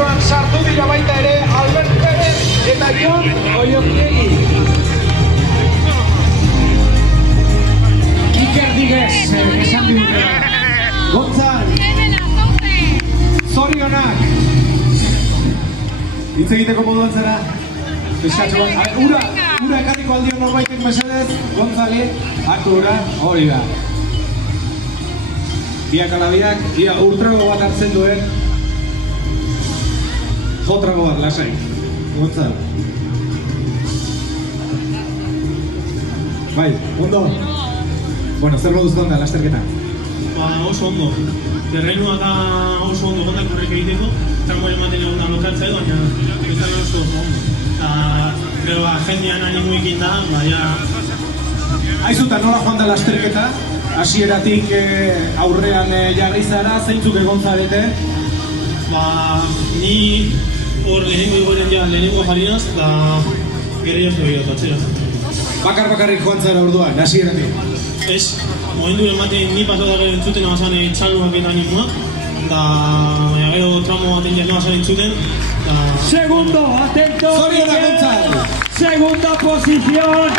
kilometroan sartu dira baita ere Albert Perez eta Jon Oiokiegi. Iker Digez, esan dira. Gontzal, zorionak. Hitz egiteko moduan zara. Peskatxo bat, ura ekarriko aldio norbaitek mesedez, Gontzali, hartu ura, hori da. Biak alabiak, ia urtrago bat hartzen duen. Jotrago bat, lasai. Gontzal. Bai, ondo. Bueno, zer moduzko da, lasterketa? Oso ondo. Terrenua da oso ondo kontak horrek egiteko. Trangoa ematen egun da lokatzea edo, baina biztan oso ondo. Gero jendean animoekin da, baina... Aizuta, nola joan da lasterketa? Hasieratik aurrean jarri zara, zeintzuk egon zarete? Ni hor lehenengo igoren ja lehenengo jarinaz, eta gero jazte behiratu atzera. Bakarrik joan zara orduan, hasieratik? Ez, momentu ematen ni pasatak entzuten abazan txaluak eta animoa, eta gero tramo baten jarri abazan entzuten, Segundo, atento. Zorionak, Gontzal! Segunda posición.